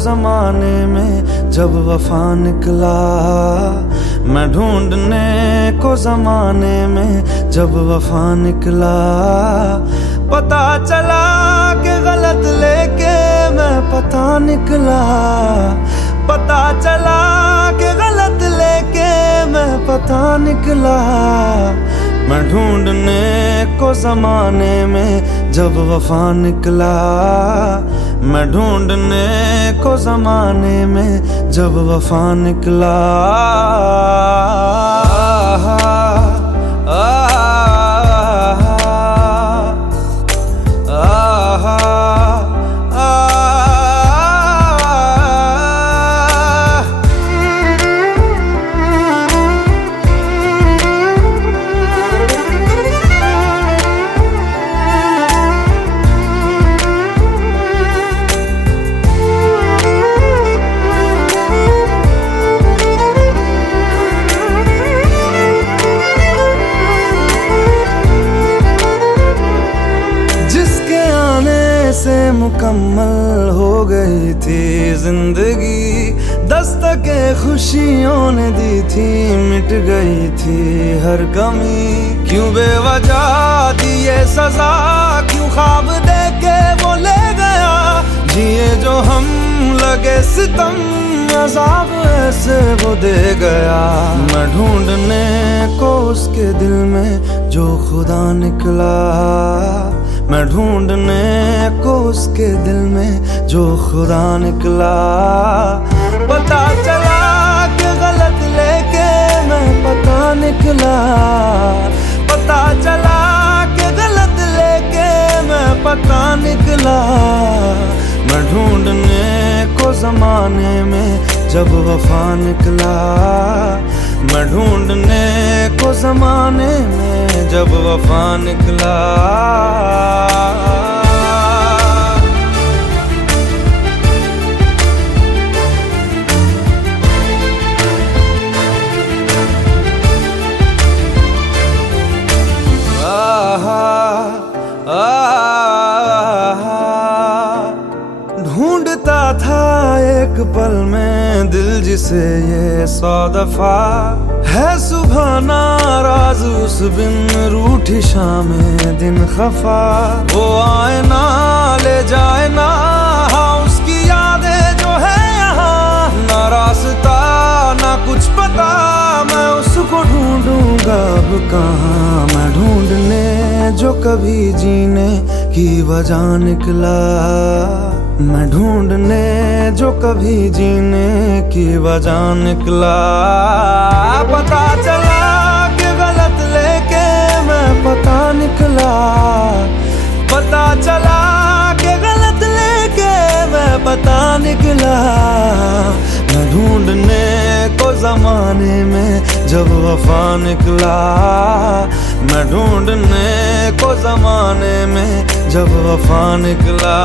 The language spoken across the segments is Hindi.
जमाने में जब वफा निकला, मैं ढूंढने को जमाने में जब वफा निकला। पता चला कि गलत लेके मैं पता निकला, पता चला कि गलत लेके मैं पता निकला। मैं ढूंढने को जमाने में जब वफा निकला, मैं ढूंढने को जमाने में जब वफा निकला। से मुकम्मल हो गई थी जिंदगी, दस्तके खुशियों ने दी थी, मिट गई थी हर कमी। क्यों बेवजह दी ये सजा, क्यों ख्वाब देके वो ले गया, जिए जो हम लगे सितम, अज़ाब ऐसे वो दे गया। मैं ढूंढने को उसके दिल में जो खुदा निकला, मैं ढूंढने को उसके दिल में जो खुदा निकला। पता चला कि गलत लेके मैं पता निकला, पता चला कि गलत लेके मैं पता निकला। मैं ढूंढने को जमाने में जब वफा निकला, मैं ढूंढने को जमाने में जब वफा निकला। ढूंढता था एक पल में दिल जिसे ये 100 दफा, है सुबह नाराज उस बिन रूठी शामें दिन खफा। वो आए ना ले जाए ना, हाँ उसकी यादें जो है यहाँ, ना रास्ता ना कुछ पता, मैं उसको ढूंढूंगा अब कहाँ। मैं ढूंढने जो कभी जीने की वजह निकला, मैं ढूंढने जो कभी जीने की वजह निकला। पता चला कि गलत लेके मैं पता निकला, पता चला कि गलत लेके मैं पता निकला। मैं ढूंढने को जमाने में जब वफा निकला, मैं ढूंढने को जमाने में जब वफा निकला।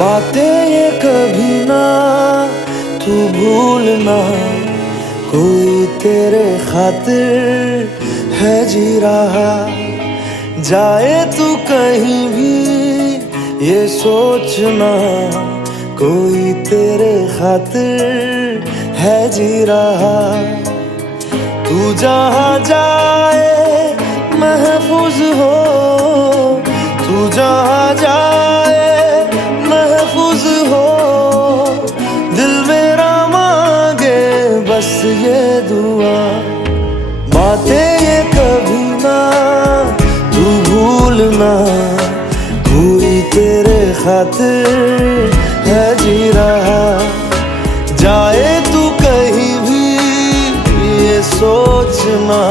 बातें ये कभी ना तू भूलना, कोई तेरे खातिर है जी रहा। जाए तू कहीं भी ये सोचना, कोई तेरे खातिर है जी रहा। तू जहाँ जाए महफूज हो, तू जहाँ जाए महफूज हो। दिल मेरा मांगे बस ये दुआ, बातें ये कभी तेरे खातिर है जी रहा। जाए तू कहीं भी ये सोचना,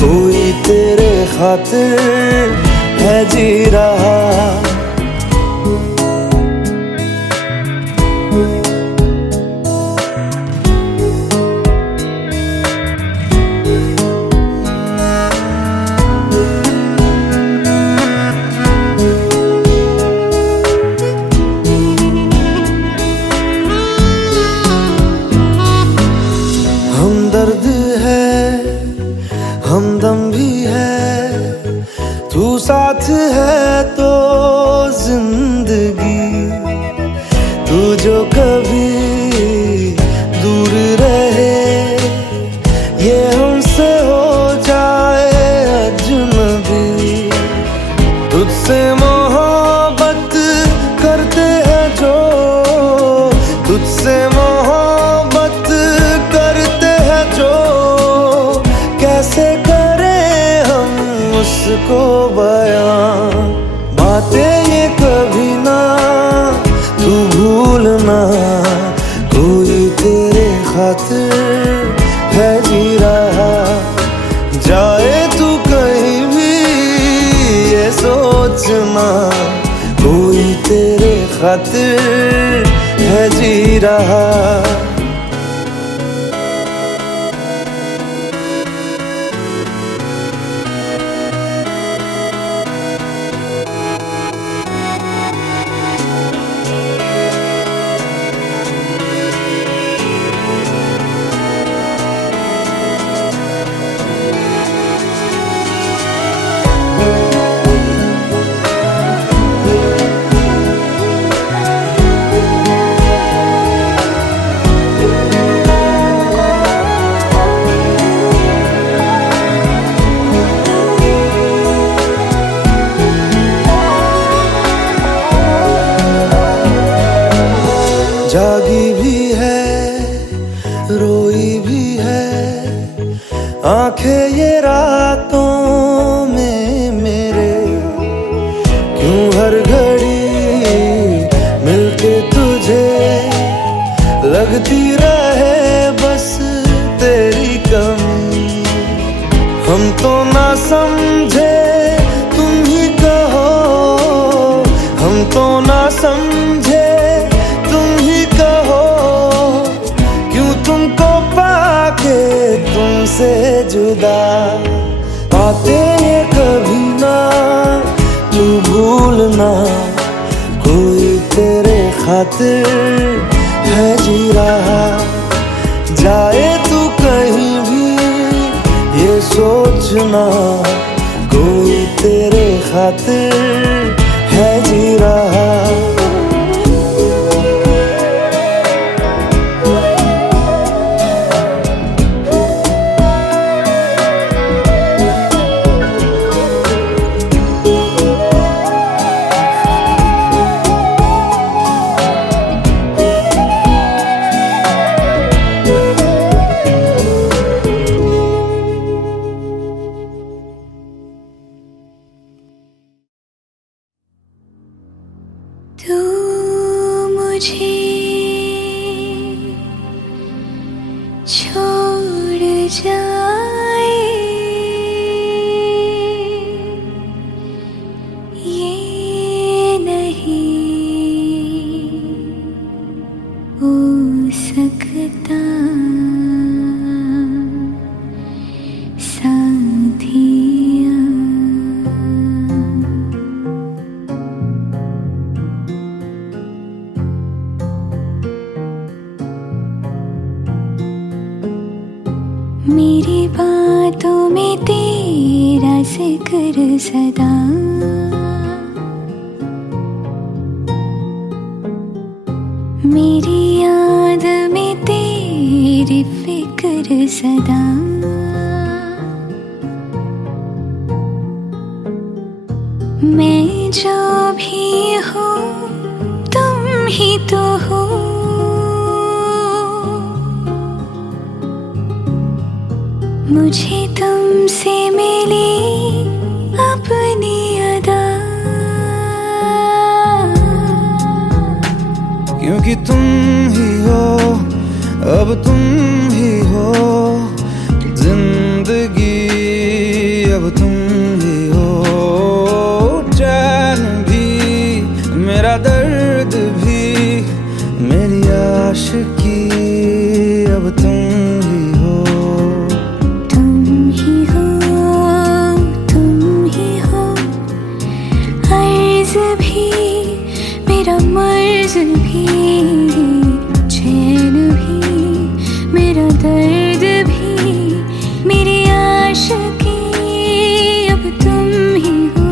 कोई तेरे खातिर है जी रहा। हमदर्द है, हमदम भी है, तू साथ है तो जिंदगी। तू जो कभी दूर रहे, ये हमसे हो जाए अजनबी। तुझसे मोहब्बत करते हैं जो, तुझसे मोहब्बत करते हैं जो, कैसे करें हम उसको बयां। बातें ये कभी ना तू भूलना, कोई तेरे खातिर है जी रहा। जाए तू कहीं भी ये सोचना, कोई तेरे खातिर है जी रहा। जागी भी है, रोई भी है, आंखें ये रातों में मेरे। क्यों हर घड़ी मिलके तुझे लगती रहे बस तेरी कमी। हम तो ना समझे तुम ही कहो, हम तो ना समझे तुम ही कहो। क्यों तुमको पाके तुमसे जुदा, बातें ये कभी ना तू भूलना, कोई तेरे खातिर है जी रहा। जाए तू कहीं भी ये सोचना, कोई तेरे खातिर है जी रहा। तू मुझे छोड़ जाए, ये नहीं हो सकता साथिया। मेरी बातों में तेरा जिक्र सदा, मेरी याद में तेरी फिक्र सदा। मैं जो भी हूँ तुम ही तो हो, मुझे तुमसे मिली अपनी अदा। क्योंकि तुम ही हो, अब तुम ही हो जिंदगी, अब तुम ही हो चैन भी, मेरा दर्द भी, मेरी आशिकी, अब तुम ही हो। तुम ही हो, तुम ही हो, अर्ज़ भी, मेरा मर्ज़ भी, चैन भी, मेरा दर्द भी, मेरी आशिकी, अब तुम ही हो।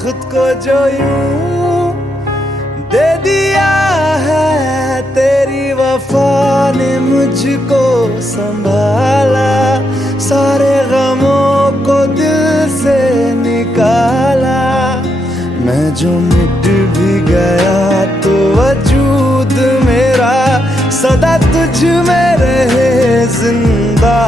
खुद को जो यूं दे दिया है, तेरी वफा ने मुझको संभाला, सारे गमों को दिल से निकाला। मैं जो मिट भी गया तो वजूद मेरा सदा तुझ में रहे जिंदा।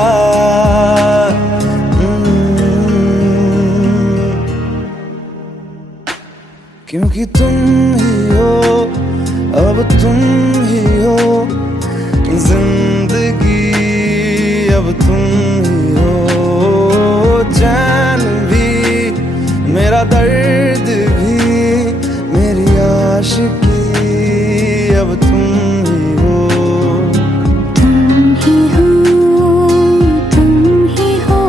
क्योंकि तुम ही हो, अब तुम ही हो जिंदगी, अब तुम ही हो चैन भी, मेरा दर्द भी, मेरी आशिकी, अब तुम ही हो। तुम ही हो, तुम ही हो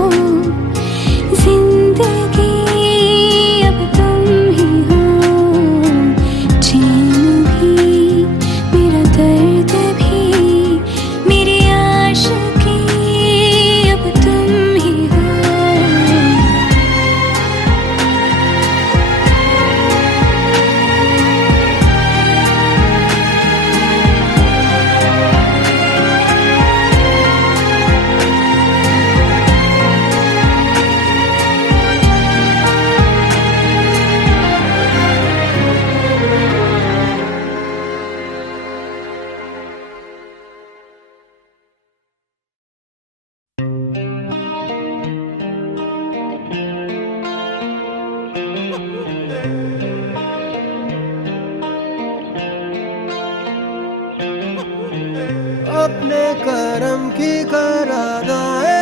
जिंदगी, अब तुम ही हो चैन भी, मेरा दर्द भी, मेरी आशिकी, अब तुम ही हो। अपने करम की करादाए,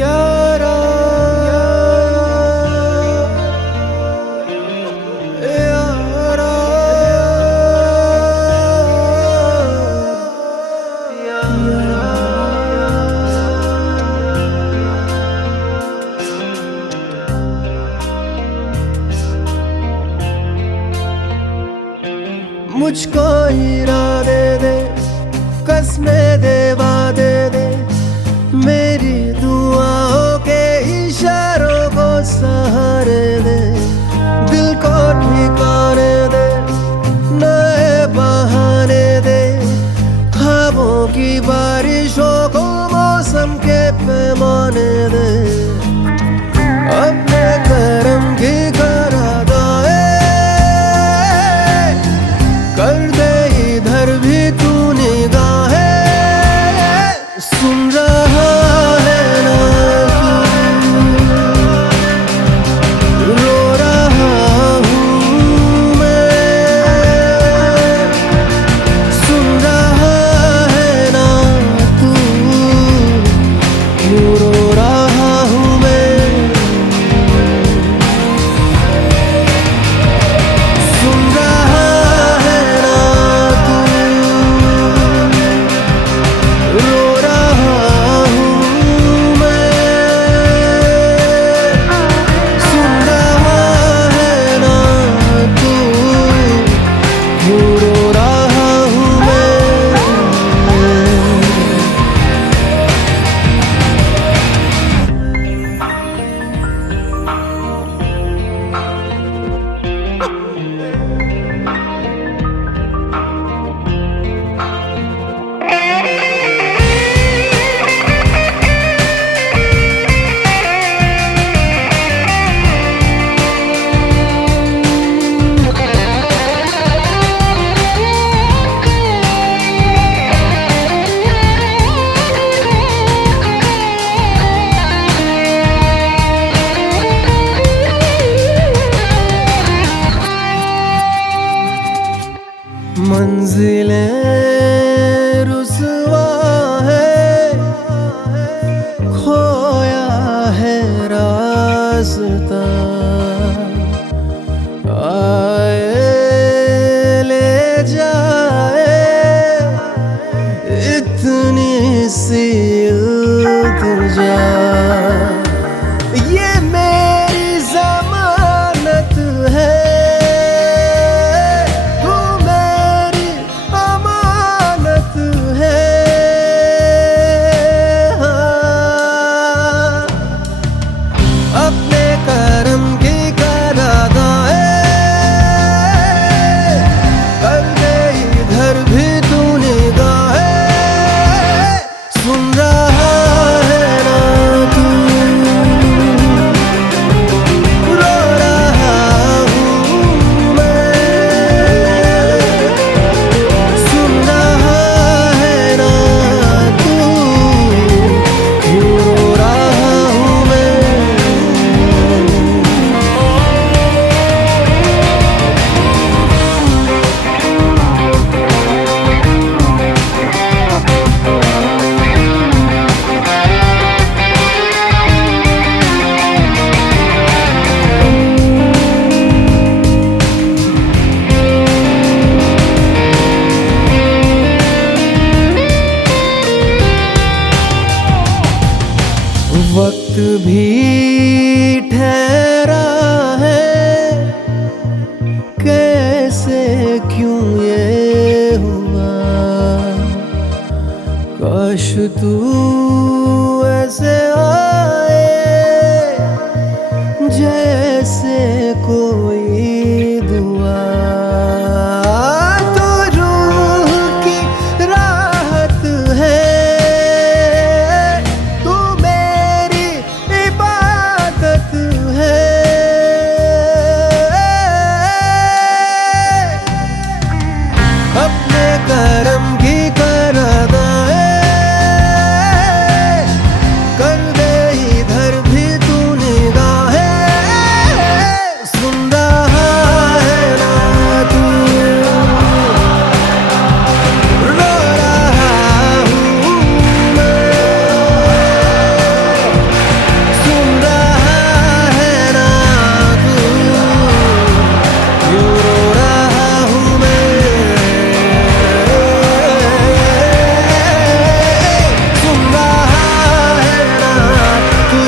यारा मुझको इरादे दे, कसमें दे, वादे दे, मेरी दुआओं के इशारों को सहारे दे, दिल को ठिकाने दे, नए बहाने दे, ख्वाबों की बारिशों को मौसम के पैमाने दे। अपने करम की करादाए कर दे, इधर भी तू निगाहें, सुन रहा है ना तू, रो रहा हूँ मैं, सुन रहा है ना खोया है रास्ता, आए ले जाए इतनी सी इल्तिजा। ये मेरी जमानत है, तू मेरी अमानत है। हाँ, अपने करम की कर अदाएं कर दे इधर भी तू निगाहें। सुन रहा है ना तू, रो रहा हूँ मैं। सुन रहा है ना तू, क्यों रो रहा हूँ मैं। वक्त भी ठहरा है, कैसे क्यों ये हुआ। काश तू ऐसे आए जैसे कोई दुआ। तो रूह की राहत है, तू मेरी इबादत है। अपने करम की कर अदाएं कर दे इधर भी तू निगाहें। सुन रहा है ना तू, रो रहा हूँ मैं। सुन रहा है ना तू, क्यों रो रहा हूँ मैं। सुन रहा है ना तू,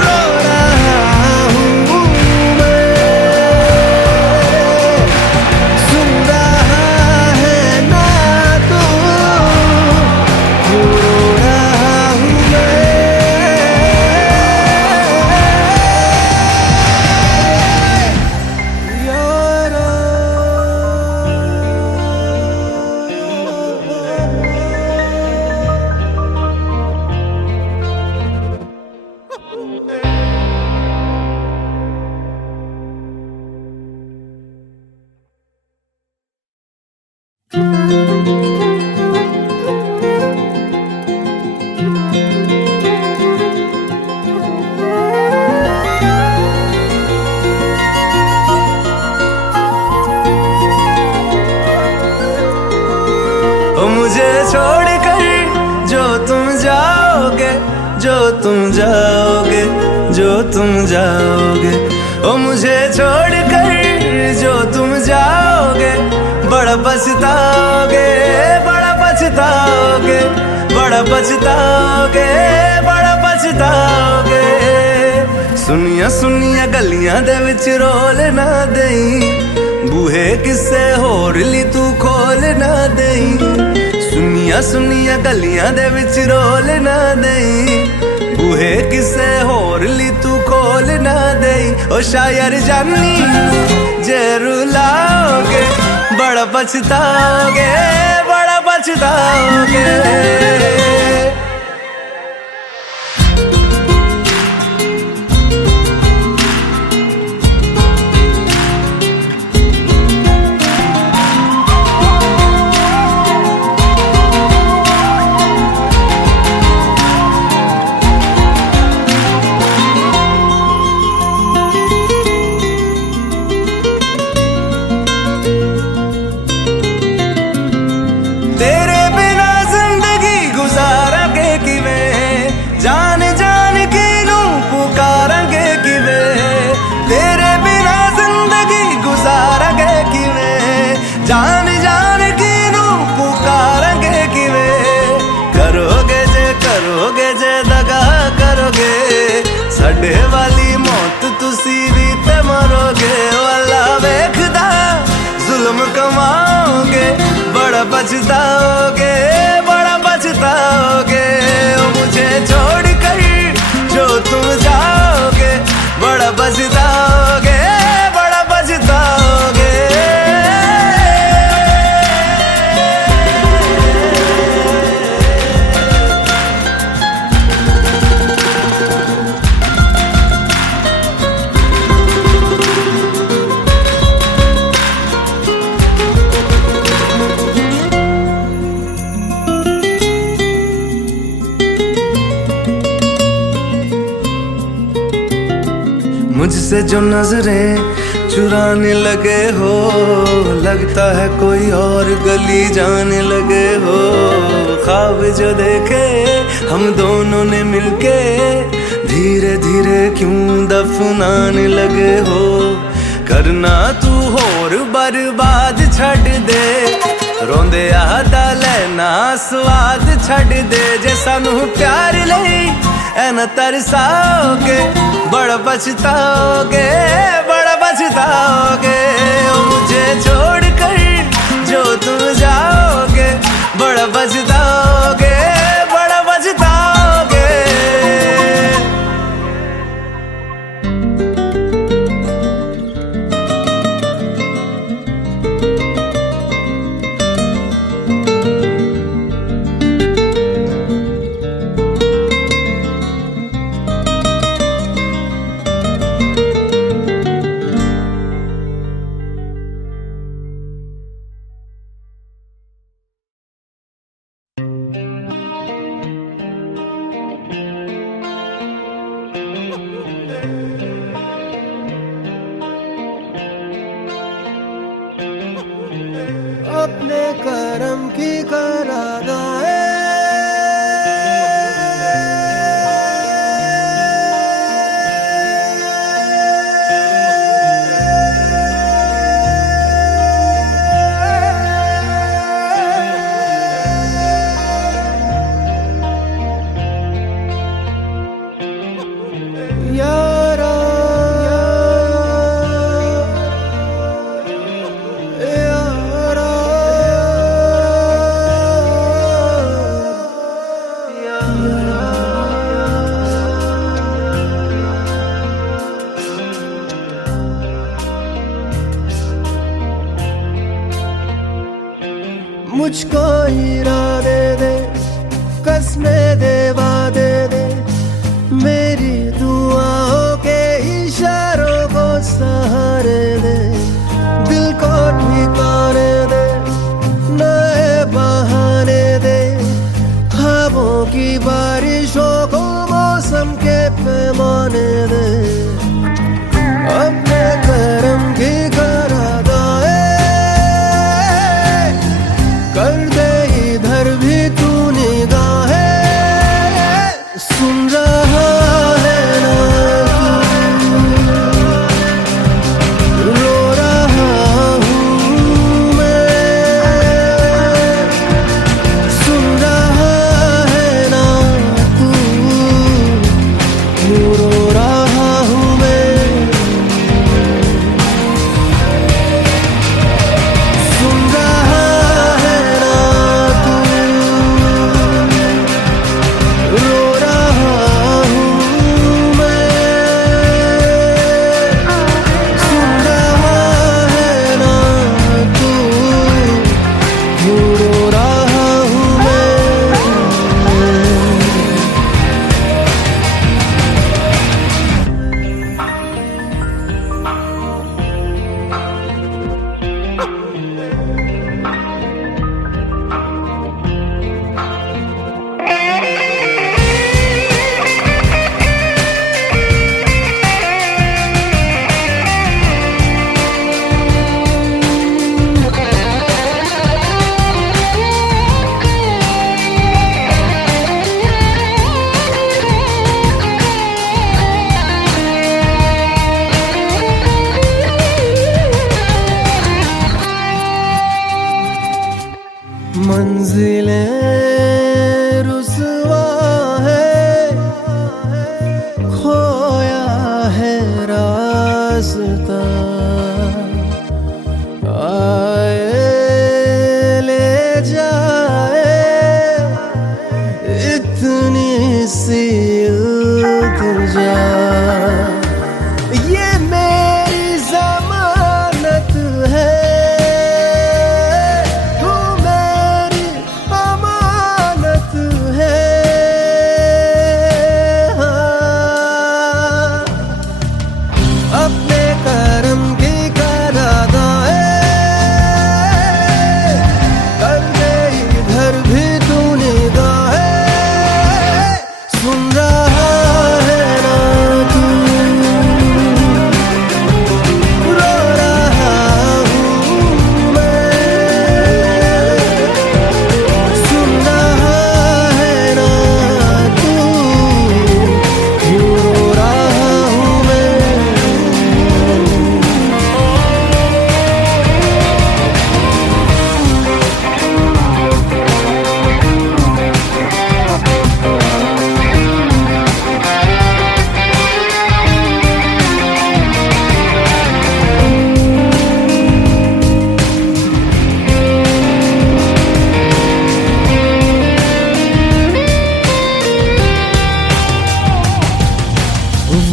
रो रहा हूँ मैं। सुन रहा है ना तू, क्यों रो रहा हूँ मैं। यारा ओ मुझे छोड़कर जो तुम जाओगे, जो तुम जाओगे, जो तुम जाओगे। ओ मुझे छोड़कर जो तुम जाओगे, बड़ा पछताओगे, बड़ा पछताओगे, बड़ा पछताओगे, बड़ा पछताओगे। सुनिया सुनिया गलियां दे विच रोल ना देई, बूहे किसे होर ली तू खोल ना देई। सुनिया सुनिया गलियां दे विच रोल ना देई, बूहे किसे होर ली तू खोल ना देई। ओ शायर जानी जे रुलाओगे, बड़ा पछताओगे, बड़ा पछताओगे। करोगे जे दगा करोगे साडे वाली मौत तुसी भी ते मरोगे वाला वेखदा जुल्म कमाओगे बड़ा पछताओगे बड़ा पछताओगे ओ मुझे छोड़ कर जो तुम जाओगे बड़ा पछताओगे बड़ा पछताओगे मुझसे जो नजरें चुराने लगे हो लगता है कोई और गली जाने लगे हो ख्वाब जो देखे हम दोनों ने मिलके धीरे धीरे क्यों दफनाने लगे हो करना तू होर बर्बाद छड़ दे रोंदे आदा लेना स्वाद छड़ दे जे सानू प्यार लई ऐना तरसाओगे बड़ा पछताओगे बड़ा पछताओगे ओ मुझे छोड़ कर जो तुम जाओगे बड़ा पछताओगे बड़ा पछताओगे अपने करम की करादाए यारा मुझको इरादे दे कसमें दे वादे दे मेरी दुआओं के इशारों को सहारे दे दिल को ठिकाने दे नए बहाने दे ख्वाबों की बारिशों को मौसम के पैमाने दे अपने करम की करादाए कर दे इधर भी तू निगाहें सुन रहा है ना तू रो रहा हूँ मैं सुन रहा है ना तू रो रहा हूँ मैं सी इल्तिजा, ये मेरी जमानत है, तू मेरी अमानत है। हाँ, अपने करम की कर अदाएं कर दे इधर भी तू निगाहें, सुन रहा है ना तू, रो रहा हूँ मैं, सुन रहा है ना तू, क्यों रो रहा हूँ मैं।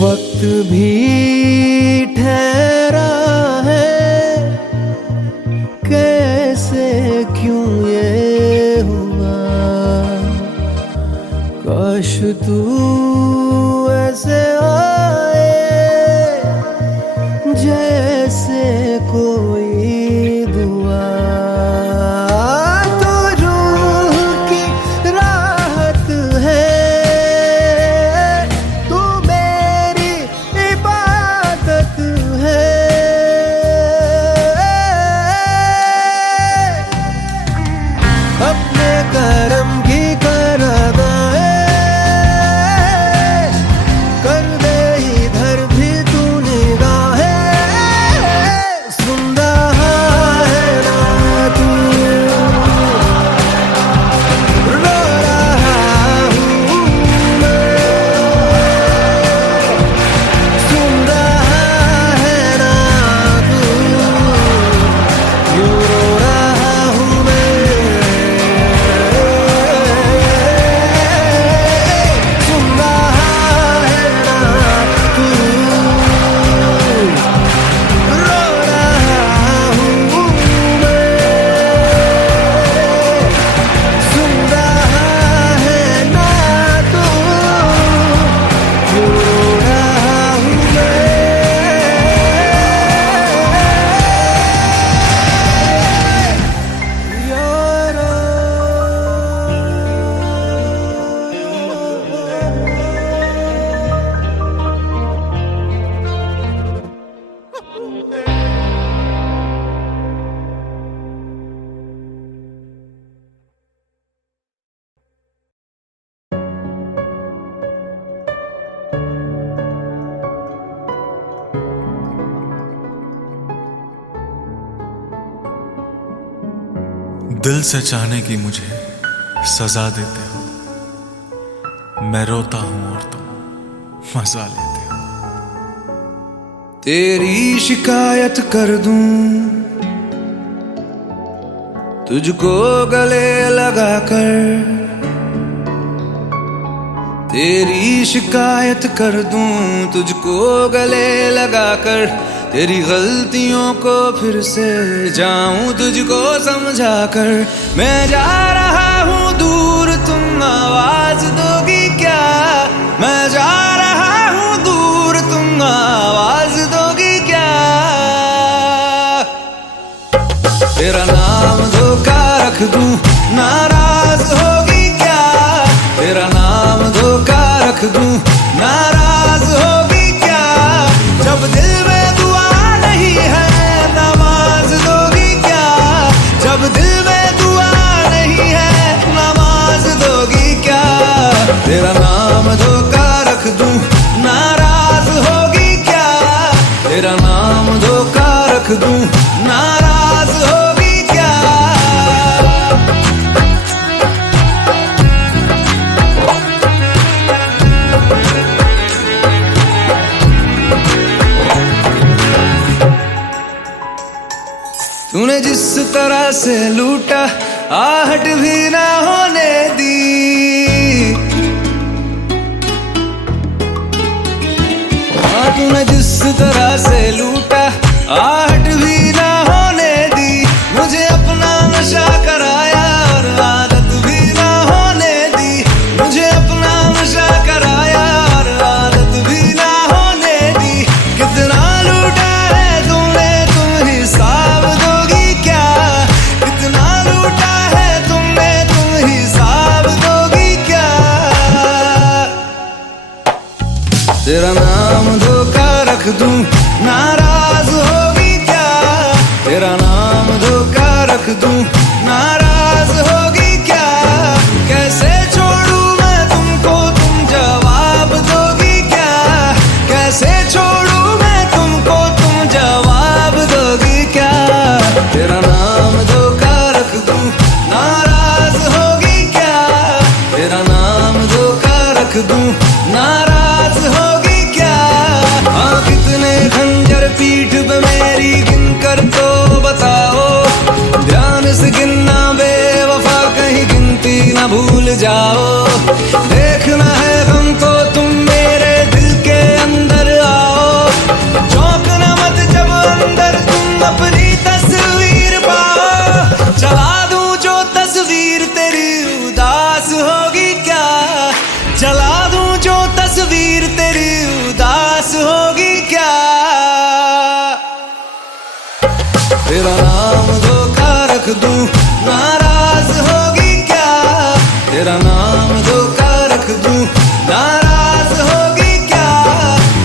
वक्त भी ठहरा है, कैसे क्यों ये हुआ, काश तू ऐसे आए जैसे कोई दुआ, तो रूह की राहत है, तू मेरी इबादत है। अपने करम की कर अदाएं कर दे इधर भी तू निगाहें, सुन रहा है ना तू, रो रहा हूँ मैं, सुन रहा है ना तू, क्यों रो रहा हूँ मैं, सुन रहा है ना तू, रो रहा हूँ मैं, सुन रहा है ना तू, क्यों रो रहा हूँ मैं। दिल से चाहने की मुझे सजा देते हो, मैं रोता हूं और तुम मजा लेते हो। तेरी शिकायत कर दूं तुझको गले लगाकर, तेरी शिकायत कर दूं तुझको गले लगाकर, तेरी गलतियों को फिर से जाऊं तुझको समझाकर। मैं जा रहा हूँ दूर, तुम आवाज दोगी क्या, मैं जा रहा हूँ दूर, तुम आवाज दोगी क्या। तेरा नाम धोखा रख दूं, नाराज होगी क्या, तेरा नाम धोखा रख दूं, नाराज होगी क्या। जब दिल में दुआ नहीं है नमाज दोगी क्या, जब दिल में दुआ नहीं है नमाज दोगी क्या। तेरा नाम धोखा रख दूं, नाराज होगी क्या, तेरा नाम धोखा रख दूं, नाराज होगी क्या। तूने जिस तरह से लूटा आहट भी ना होने दी, दूं, नाराज होगी क्या? तेरा नाम धोखा रख दूं, नाराज होगी क्या? कैसे छोड़ूं मैं तुमको, तुम जवाब दोगी क्या? कैसे छोड़ूं मैं तुमको, तुम जवाब दोगी क्या? तेरा नाम धोखा रख दूं, नाराज होगी क्या? तेरा नाम धोखा रख दूं, नाराज होगी क्या? हाँ, कितने खंजर पीठ पे मेरी गिन कर तो बताओ, ध्यान से गिनना बेवफा, कहीं गिनती ना भूल जाओ। देखना है हमको तुम मेरे दिल के अंदर आओ, चौंकना मत जब अंदर तुम अपनी तस्वीर पाओ। चला दूं जो तस्वीर तेरी उदास होगी क्या? चला दूं जो तस्वीर तेरी उदास होगी क्या? तेरा नाम धोखा रख दूं, नाराज होगी क्या? तेरा नाम धोखा रख दूं, नाराज होगी क्या?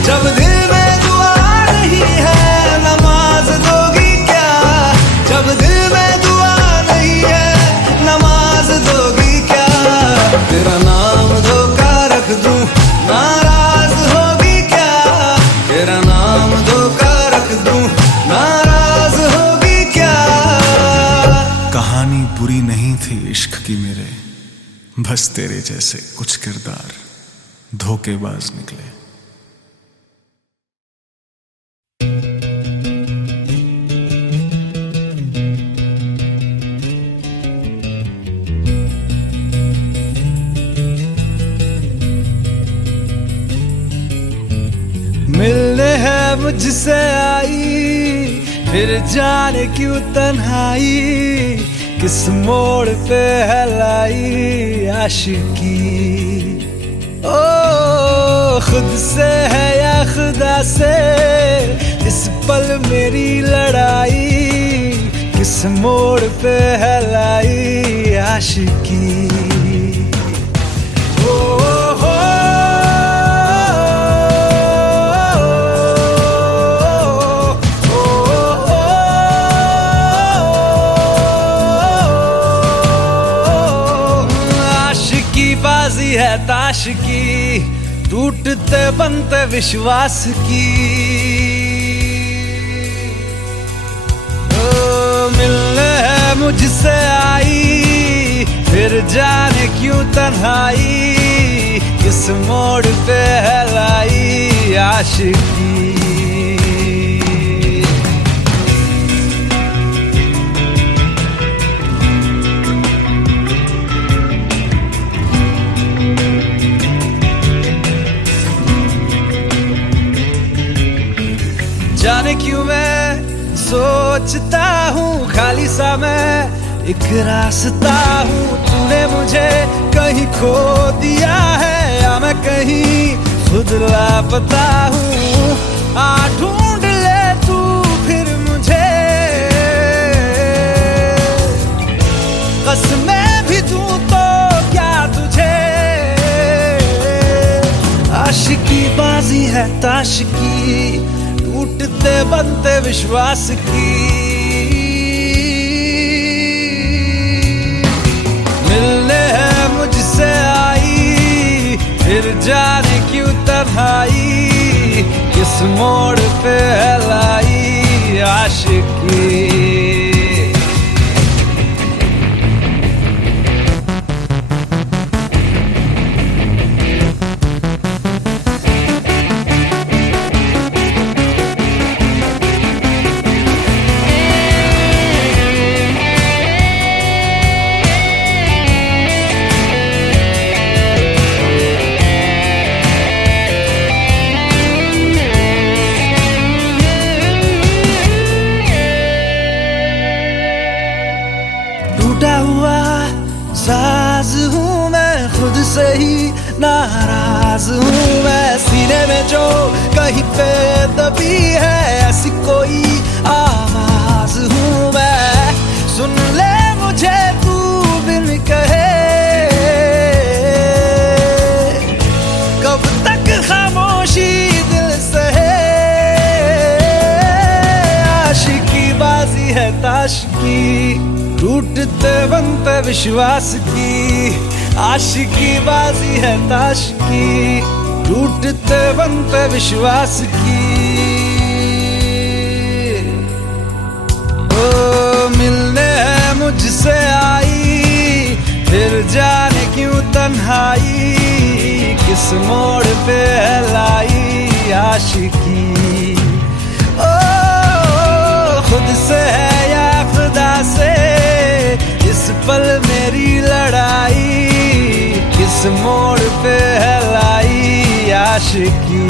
जब दिल में दुआ नहीं है, नमाज दोगी क्या? जब दिल में दुआ नहीं है, नमाज दोगी क्या? तेरा नाम धोखा रख दूं, नाराज होगी क्या? तेरा नाम धोखा रख दूं, नाराज होगी क्या? कहानी बुरी नहीं थी इश्क की मेरे, बस तेरे जैसे कुछ किरदार धोखेबाज निकले। मिलने है मुझसे आई, फिर जाने क्यों तन्हाई, किस मोड़ पे है लाई आशिकी। ओ खुद से है या खुदा से, इस पल मेरी लड़ाई, किस मोड़ पे है लाई आशिकी। बाजी है ताश की, टूटते बनते विश्वास की। मिलने है मुझसे आई, फिर जाने क्यों तन्हाई, किस मोड़ पे है लाई आशिकी। जाने क्यों मैं सोचता हूँ, खाली सा मैं एक रास्ता हूँ। तूने मुझे कहीं खो दिया है, या मैं कहीं खुद लापता हूँ। आ ढूंढ ले तू फिर मुझे, कसमें भी दूँ तो क्या तुझे। आशिकी बाजी है ताश की, टूटते बनते विश्वास की। मिलने है मुझसे आई, फिर जाने क्यों तन्हाई, किस मोड़ पे है लाई आशिकी। टूटा हुआ साज हूँ मैं, खुद से ही नाराज हूँ मैं। सीने में जो कहीं पे दबी है, ऐसी कोई आवाज हूँ मैं। सुन ले मुझे तू बिन कहे, कब तक खामोशी दिल सहे। आशिकी, टूटते बनते विश्वास की, आशिकी बाजी है ताश की, टूटते बनते विश्वास की। ओ मिलने है मुझसे आई, फिर जाने क्यों तन्हाई, किस मोड़ पे है लाई आशिकी। ओ खुद से है या खुदा से, इस पल मेरी लड़ाई, किस मोड़ पे है लाई आशिकी।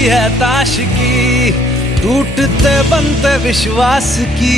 है ताश की, टूटते बनते विश्वास की।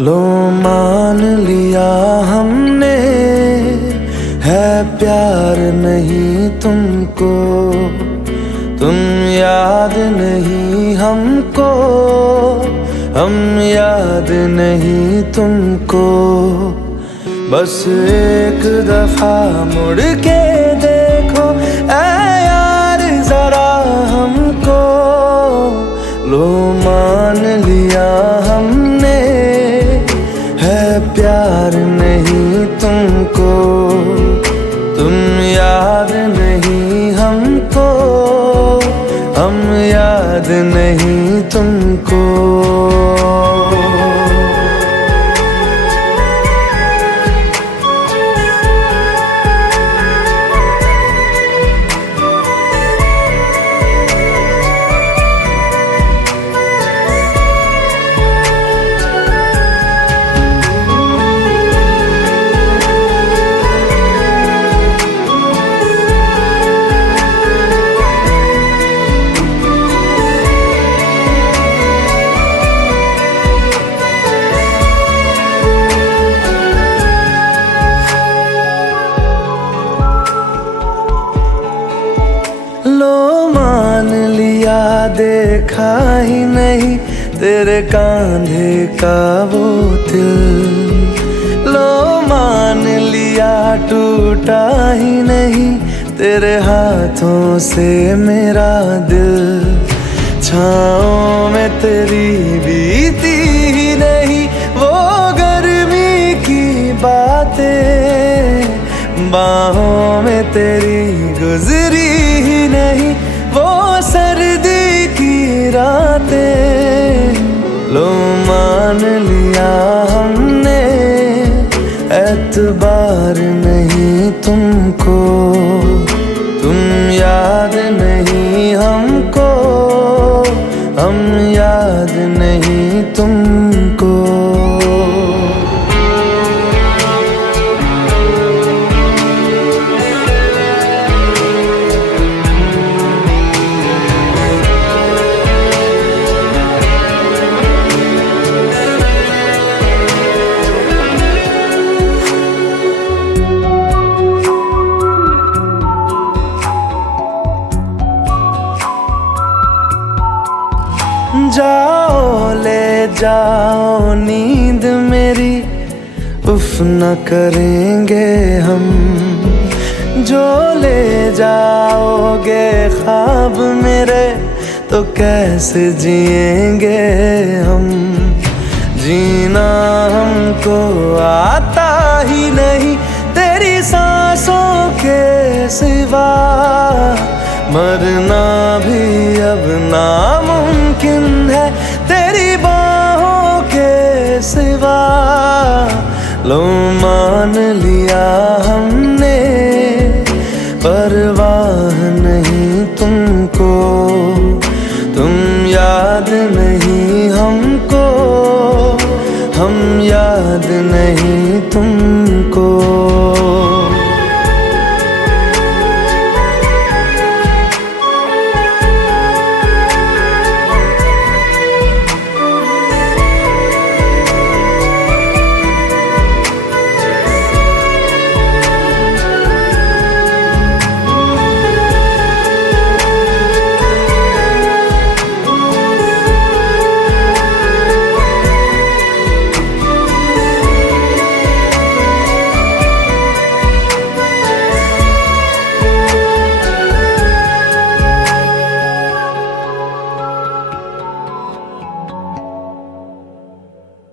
लो मान लिया हमने, है प्यार नहीं तुमको, तुम याद नहीं हमको, हम याद नहीं तुमको। बस एक दफा मुड़ के देखो ऐ यार जरा हमको, लो मान लिया हमने, है प्यार नहीं तुमको, तुम याद नहीं हमको, हम याद नहीं तुमको। देखा ही नहीं तेरे कांधे का वो दिल, लो मान लिया टूटा ही नहीं तेरे हाथों से मेरा दिल। छाँव में तेरी बीती ही नहीं वो गर्मी की बातें, बाहों में तेरी गुजरी ही नहीं वो सर्दी की रातें। लो मान लिया हमने एतबार नहीं तुमको, तुम याद नहीं हमको, हम याद नहीं तुमको। नींद मेरी उफ न करेंगे हम। जो ले जाओगे ख्वाब मेरे तो कैसे जिएंगे हम। जीना हमको आता ही नहीं तेरी सांसों के सिवा। मरना भी अब नामुमकिन है तेरी बाहों के सिवा। लो मान लिया हमने परवाह नहीं तुमको। तुम याद नहीं हमको, हम याद नहीं